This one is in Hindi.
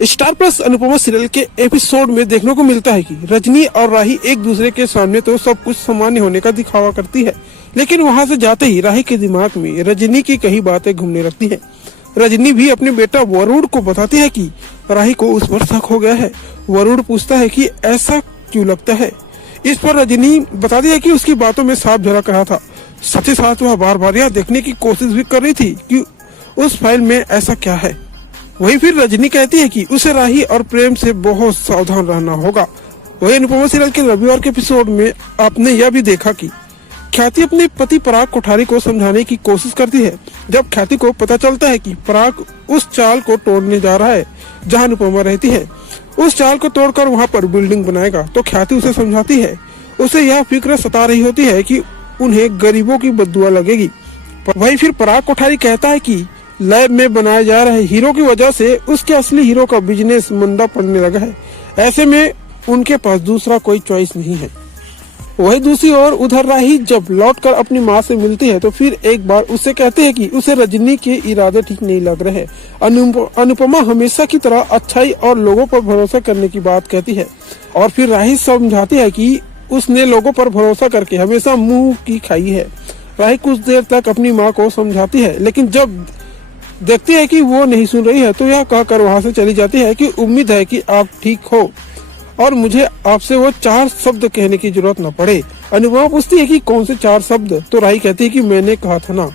स्टार प्लस अनुपमा सीरियल के एपिसोड में देखने को मिलता है कि रजनी और राही एक दूसरे के सामने तो सब कुछ सामान्य होने का दिखावा करती है, लेकिन वहां से जाते ही राही के दिमाग में रजनी की कई बातें घूमने लगती हैं। रजनी भी अपने बेटा वरुण को बताती है कि राही को उस पर शक हो गया है। वरुण पूछता है कि ऐसा क्यों लगता है। इस पर रजनी बताती है कि उसकी बातों में साफ झलक रहा था। साथ ही साथ वह बार बार यह देखने की कोशिश भी कर रही थी कि उस फाइल में ऐसा क्या है। वही फिर रजनी कहती है कि उसे राही और प्रेम से बहुत सावधान रहना होगा। वही अनुपमा सीरियल के रविवार के एपिसोड में आपने यह भी देखा कि ख्याति अपने पति पराग कोठारी को समझाने की कोशिश करती है। जब ख्याति को पता चलता है कि पराग उस चाल को तोड़ने जा रहा है जहां अनुपमा रहती है, उस चाल को तोड़कर वहां पर बिल्डिंग बनाएगा, तो ख्याति उसे समझाती है। उसे यह फिक्र सता रही होती है कि उन्हें गरीबों की बद्दुआ लगेगी। वही फिर पराग कोठारी कहता है कि लैब में बनाए जा रहे हीरो की वजह से उसके असली हीरो का बिजनेस मंदा पड़ने लगा है। ऐसे में उनके पास दूसरा कोई चॉइस नहीं है। वही दूसरी ओर उधर राही जब लौटकर अपनी माँ से मिलती है तो फिर एक बार उससे कहती है कि उसे रजनी के इरादे ठीक नहीं लग रहे। अनुपमा हमेशा की तरह अच्छाई और लोगों पर भरोसा करने की बात कहती है और फिर राही समझाती है कि उसने लोगों पर भरोसा करके हमेशा मुंह की खाई है। राही कुछ देर तक अपनी माँ को समझाती है, लेकिन जब देखती है कि वो नहीं सुन रही है तो यह कहकर वहां से चली जाती है कि उम्मीद है कि आप ठीक हो और मुझे आपसे वो 4 शब्द कहने की जरूरत न पड़े। अनुपमा पूछती है कि कौन से 4 शब्द, तो राही कहती है कि मैंने कहा था ना।